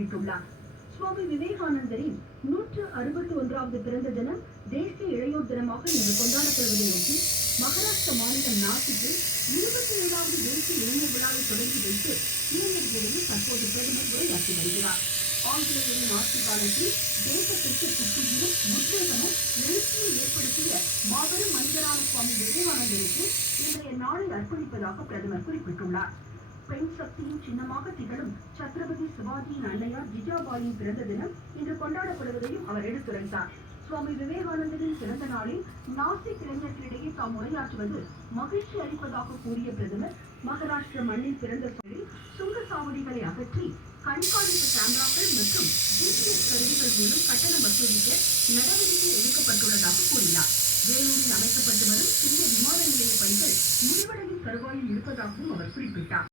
வெளியிட்டுள்ளார். சுவாமி விவேகானந்தரின் 161வது பிறந்த தினம் தேசிய இளையோர் தினமாக இன்று கொண்டாடப்படுவதையொட்டி மகாராஷ்டிர மாநிலம் நாசிக்கில் 27வது தேசிய இளைஞர் விழாவை தொடங்கி வைத்து இளைஞர்களிடையே தற்போது பிரதமர் உரையாற்றி வருகிறார். ஆங்கிலேயரின் ஆட்சி காலத்தில் தேசத்திற்கு புத்துயிரும் உத்வேகமும் எழுச்சியை ஏற்படுத்திய மாபெரும் மனிதரான சுவாமி விவேகானந்தருக்கு இன்றைய நாளை அர்ப்பணிப்பதாக பிரதமர் குறிப்பிட்டுள்ளார். பெண் சக்தியின் சின்னமாக திகழும் சத்ரபதி சிவாஜியின் அன்னையார் ஜிஜாபாயின் பிறந்த தினம் இன்று கொண்டாடப்படுவதையும் அவர் எடுத்துரைத்தார். சுவாமி விவேகானந்தரின் பிறந்த நாளில் நாசிக் இளைஞர்களிடையே தாம் உரையாற்றுவது மகிழ்ச்சி அளிப்பதாக கூறிய பிரதமர், மகாராஷ்டிர மண்ணில் பிறந்த சூழலில் சுங்கச்சாவடிகளை அகற்றி கண்காணிப்பு கேமராக்கள் மற்றும் ஜிபிஎஸ் கருவிகள் மூலம் கட்டணம் வசூலிக்க நடவடிக்கை எடுக்கப்பட்டுள்ளதாக கூறினார். வேலூரில் அமைக்கப்பட்டு வரும் சிறிய விமான நிலைய பணிகள் முடிவடையும் தருவாயில் இருப்பதாகவும் அவர் குறிப்பிட்டார்.